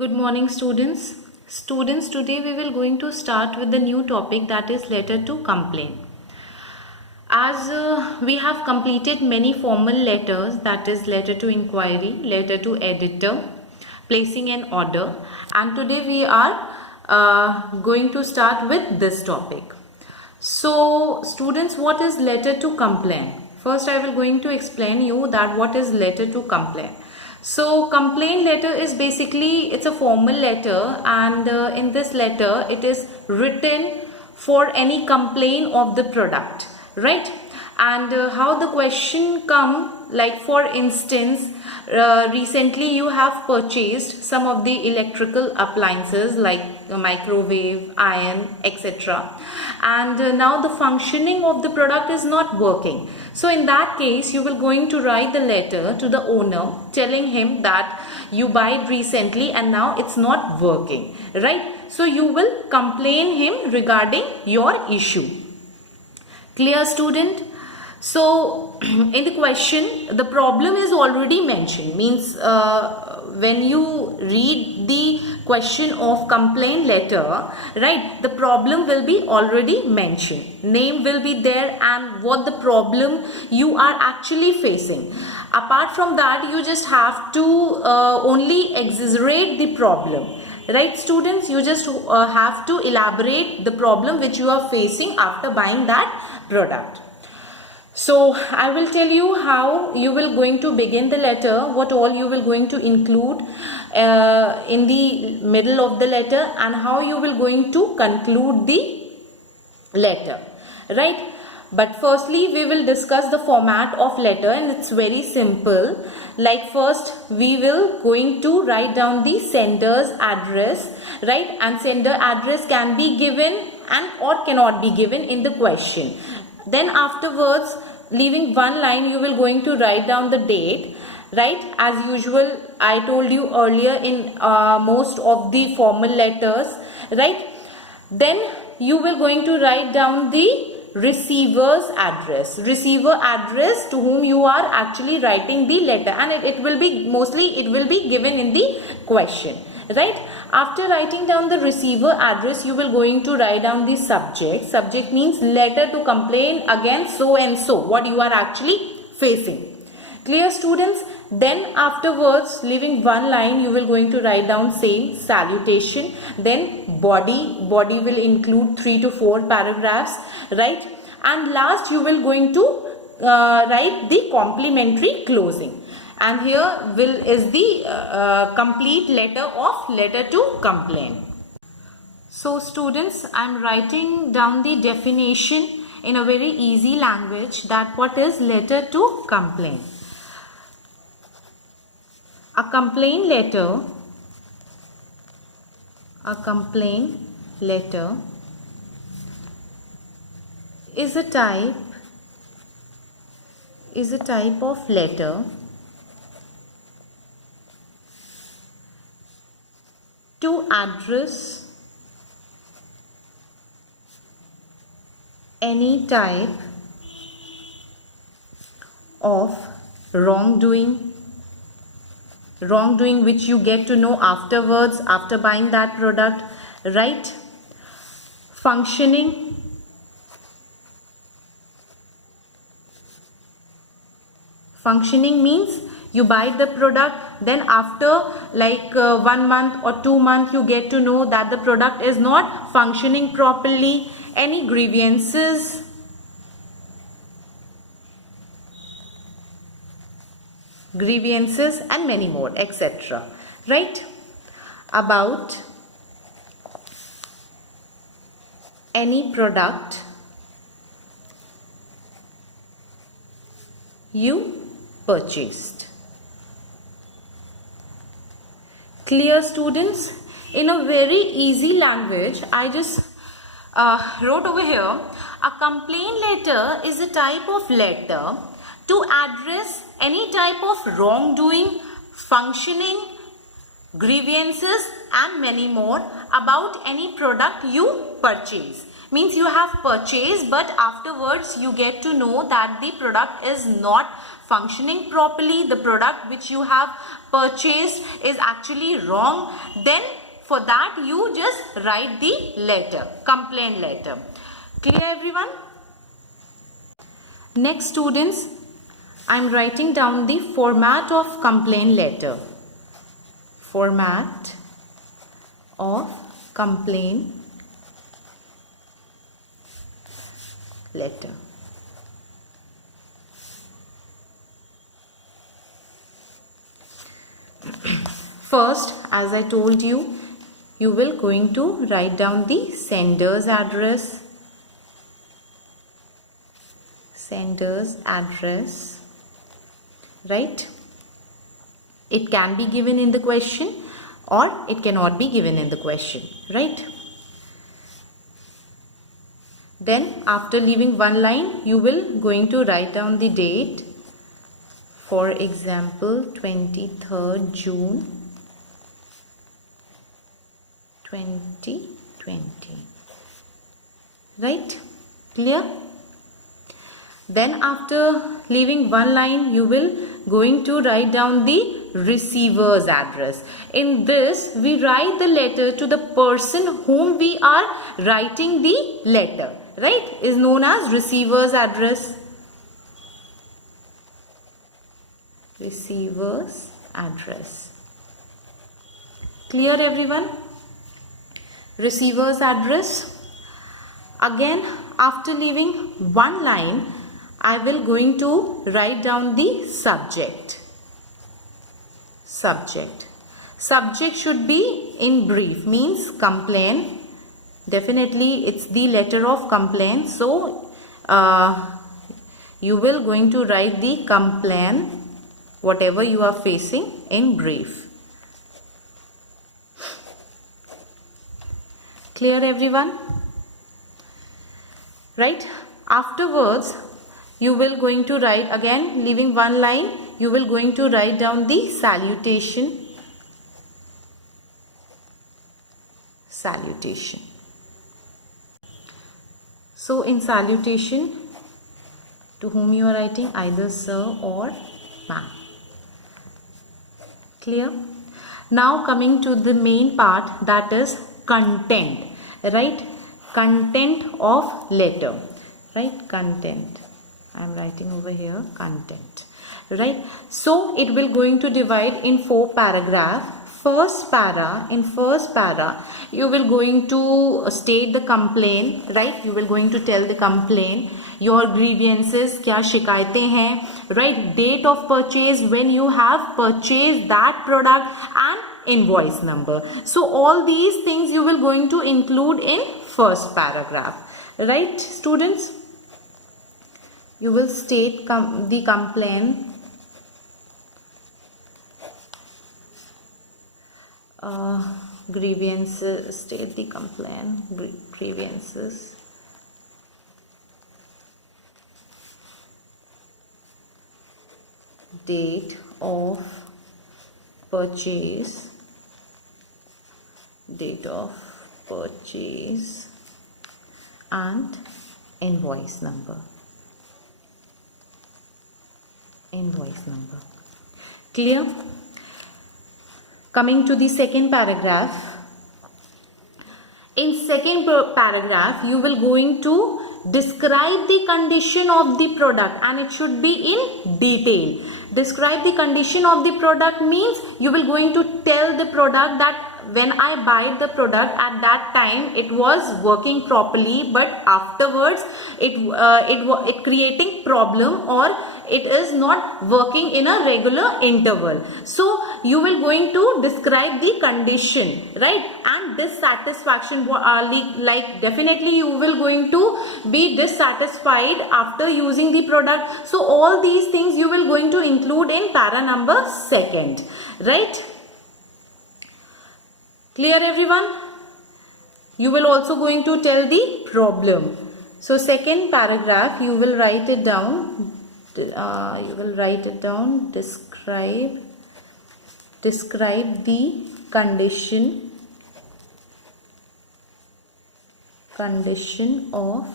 Good morning, students. Students, today we will going to start with the new topic, that is letter to complaint. As we have completed many formal letters, that is letter to inquiry, letter to editor, placing an order, and today we are going to start with this topic. So students, what is letter to complaint? First I will going to explain you that what is letter to complaint. So complaint letter is basically, it's a formal letter, and in this letter it is written for any complaint of the product, right? And how the question come, like for instance, recently you have purchased some of the electrical appliances like a microwave, iron, etc. And now the functioning of the product is not working. So in that case, you will going to write the letter to the owner telling him that you buy it recently and now it's not working, right? So you will complain him regarding your issue. Clear, student? So in the question, the problem is already mentioned, means when you read the question of complaint letter, right, the problem will be already mentioned, name will be there, and what the problem you are actually facing. Apart from that, you just have to only exaggerate the problem, right students? You just have to elaborate the problem which you are facing after buying that product. So I will tell you how you will going to begin the letter, what all you will going to include in the middle of the letter, and how you will going to conclude the letter, right? But firstly we will discuss the format of letter, and it's very simple. Like first we will going to write down the sender's address, right? And sender address can be given and or cannot be given in the question. Then afterwards, leaving one line, you will going to write down the date, right? As usual, I told you earlier in most of the formal letters, right? Then you will going to write down the receiver's address, receiver address to whom you are actually writing the letter, and it will be mostly it will be given in the question, right? After writing down the receiver address, you will going to write down the subject. Subject means letter to complain against so and so, what you are actually facing. Clear, students? Then afterwards, leaving one line, you will going to write down same salutation. Then body will include 3 to 4 paragraphs, right? And last you will going to write the complimentary closing. And here is the complete letter of letter to complaint. So students, I am writing down the definition in a very easy language, that what is letter to complaint. A complaint letter is a type of letter to address any type of wrongdoing which you get to know afterwards, after buying that product, right? Functioning means you buy the product, then after like 1 month or 2 months you get to know that the product is not functioning properly, any grievances, and many more, etc., right? About any product you purchased. Clear, students? In a very easy language, I just wrote over here, a complaint letter is a type of letter to address any type of wrongdoing, functioning, grievances and many more about any product you purchase. Means you have purchased, but afterwards you get to know that the product is not functioning properly, the product which you have purchased is actually wrong. Then for that you just write the letter, complaint letter. Clear everyone? Next students, I am writing down the format of complaint letter. Format of complaint letter. First, as I told you, you will going to write down the sender's address. Sender's address, right? It can be given in the question or it cannot be given in the question, right? Then after leaving one line, you will going to write down the date. For example, 23rd June 2020, right? Clear? Then after leaving one line, you will going to write down the receiver's address. In this, we write the letter to the person whom we are writing the letter, right? Is known as receiver's address. Receiver's address. Clear everyone? Receiver's address. Again, after leaving one line, I will going to write down the subject. Subject. Subject should be in brief, means complaint. Definitely it's the letter of complaint. So you will going to write the complaint, whatever you are facing, in brief. Clear everyone? Right? Afterwards, you will going to write, again leaving one line, you will going to write down the salutation. Salutation. So in salutation, to whom you are writing, either sir or ma'am. Clear? Now coming to the main part, that is content, right? Content of letter, right? Content. I am writing over here content, right? So it will going to divide in 4 paragraphs. First para, in first para, you will going to state the complaint, right? You will going to tell the complaint, your grievances, क्या शिकायतें हैं, right? Date of purchase, when you have purchased that product, and invoice number. So all these things you will going to include in first paragraph, right students? You will state the complaint, grievances, state the complaint, grievances, date of purchase, and invoice number. Invoice number. Clear? Coming to the second paragraph. In second paragraph, you will going to describe the condition of the product, and it should be in detail. Describe the condition of the product means you will going to tell the product that when I buy the product, at that time it was working properly, but afterwards it creating problem, or it is not working in a regular interval. So you will going to describe the condition, right? And dissatisfaction, like definitely you will going to be dissatisfied after using the product. So all these things you will going to include in para number 2, right? Clear everyone? You will also going to tell the problem. So second paragraph, you will write it down. Describe the condition of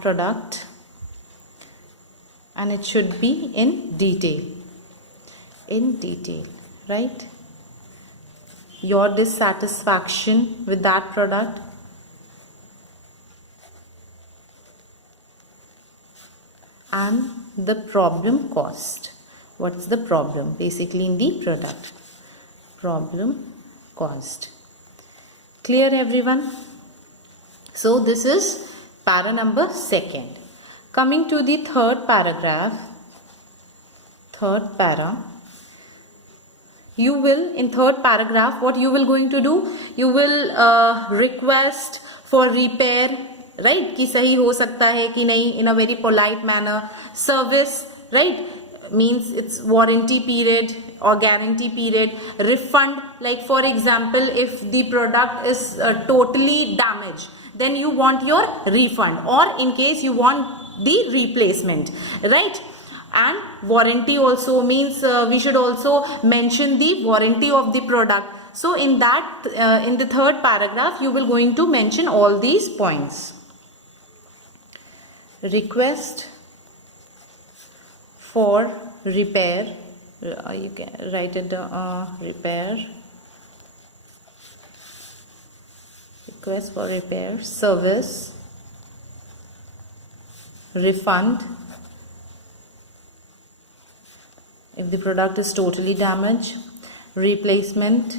product, and it should be in detail, right? Your dissatisfaction with that product, and the problem caused. What's the problem? Basically in the product, problem caused. Clear everyone? So this is para number 2. Coming to the third paragraph, third para, you will, in third paragraph, what you will going to do, you will request for repair, right? कि सही हो सकता है कि नहीं, in a very polite manner. Service, right? Means it's warranty period or guarantee period. Refund, like for example, if the product is totally damaged, then you want your refund, or in case you want the replacement, right? And warranty also means we should also mention the warranty of the product. So in that in the third paragraph you will going to mention all these points. Request for repair, you can write it repair, request for repair, service, refund if the product is totally damaged, replacement,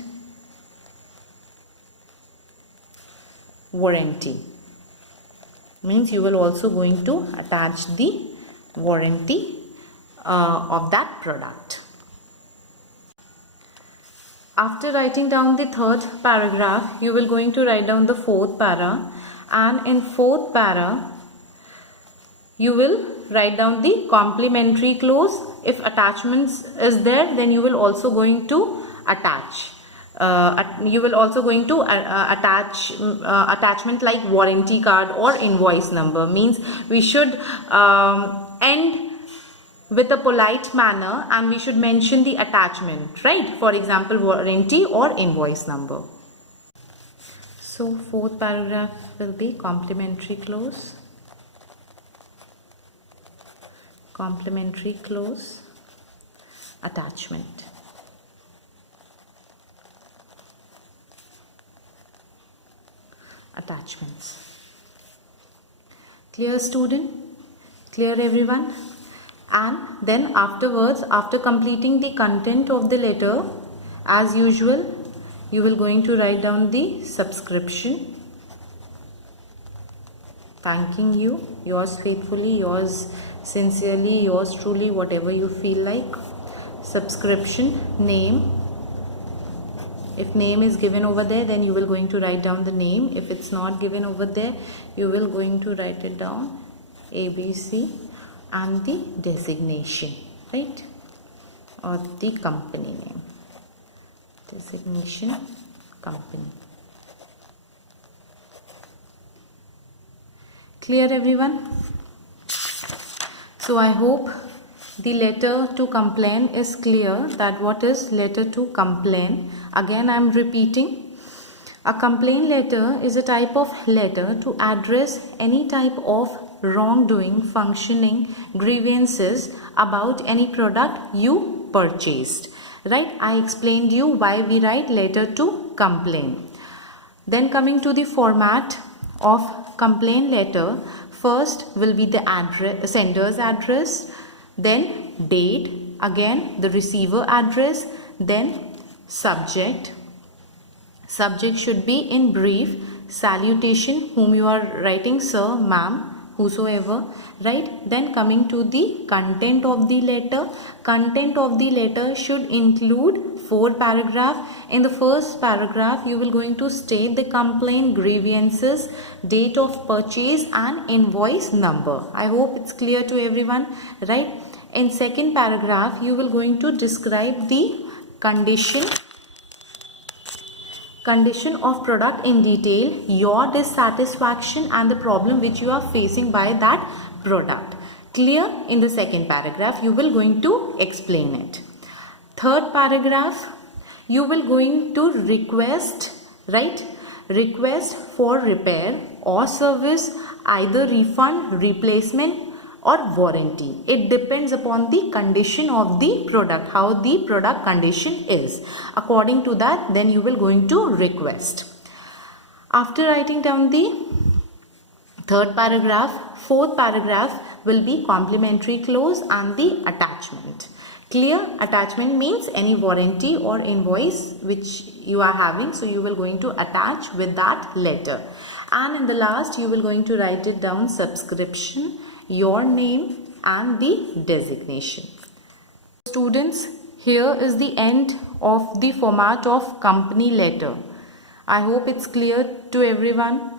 warranty. Means you will also going to attach the warranty of that product. After writing down the third paragraph, you will going to write down the fourth para, and in fourth para you will write down the complementary clause. If attachments is there, then you will also going to attach. You will also going to attach attachment like warranty card or invoice number. Means we should end with a polite manner and we should mention the attachment, right? For example, warranty or invoice number. So fourth paragraph will be complementary clause. Complementary clause, attachment. Attachments. Clear student? Clear everyone? And then afterwards, after completing the content of the letter, as usual, you will going to write down the subscription. Thanking you, yours faithfully, yours sincerely, yours truly, whatever you feel like. Subscription, name. If name is given over there, then you will going to write down the name. If it's not given over there, you will going to write it down, ABC, and the designation, right? Or the company name. Designation, company. Clear everyone? So I hope the letter to complain is clear, that what is letter to complain. Again I am repeating. A complaint letter is a type of letter to address any type of wrongdoing, functioning, grievances about any product you purchased. Right? I explained you why we write letter to complain. Then coming to the format of complaint letter, first will be the address, sender's address, then date, again the receiver address, then subject. Subject should be in brief, salutation, whom you are writing, sir, ma'am, whosoever, right? Then coming to the content of the letter. Content of the letter should include 4 paragraphs. In the first paragraph, you will going to state the complaint, grievances, date of purchase and invoice number. I hope it's clear to everyone, right? In second paragraph, you will going to describe the condition of product in detail, your dissatisfaction and the problem which you are facing by that product. Clear? In the second paragraph you will going to explain it. Third paragraph you will going to request, right? Request for repair or service, either refund, replacement or warranty. It depends upon the condition of the product, how the product condition is. According to that, then you will going to request. After writing down the third paragraph, fourth paragraph will be complementary clause and the attachment. Clear? Attachment means any warranty or invoice which you are having, so you will going to attach with that letter. And in the last you will going to write it down, subscription, your name and the designation. Students, here is the end of the format of company letter. I hope it's clear to everyone.